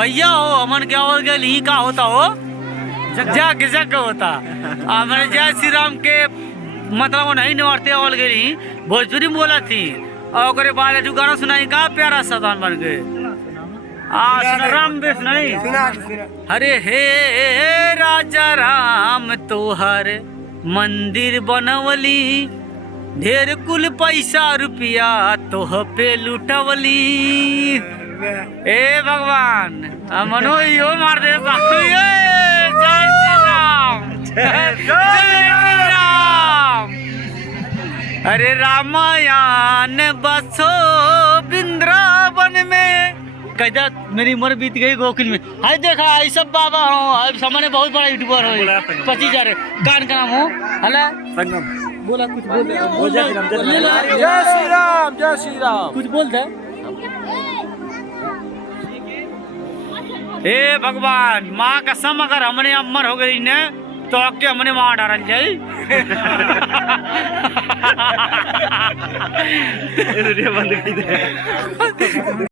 भैया हो हमन के और गल ही का होता हो जग जग होता हमारे जय श्री राम के मतलब नहीं निवारते और गली भोजपुरी में बोला थी और ओकरे बाद जो गाना सुनाई का प्यारा सदान बन गए राम बेस नहीं अरे हे राजा राम तोहर मंदिर बनवली ढेर कुल पैसा रुपया तोह पे लुटवली ए भगवान मनो यो मार दे जय श्री राम जय श्री राम। अरे रामायण बसो वृंदावन में कैदा मेरी उम्र बीत गई गोकुल में। हाय देखा ये सब बाबा हो सामने बहुत बड़ा यूट्यूबर हो 25,000 गान का नाम हो हला बोला कुछ बोल जय श्री राम जय श्री राम कुछ बोल दे। हे भगवान माँ कसम अगर हमने अमर हो गई ने तो आके हमने वहां डाल जाई बंद कर दे।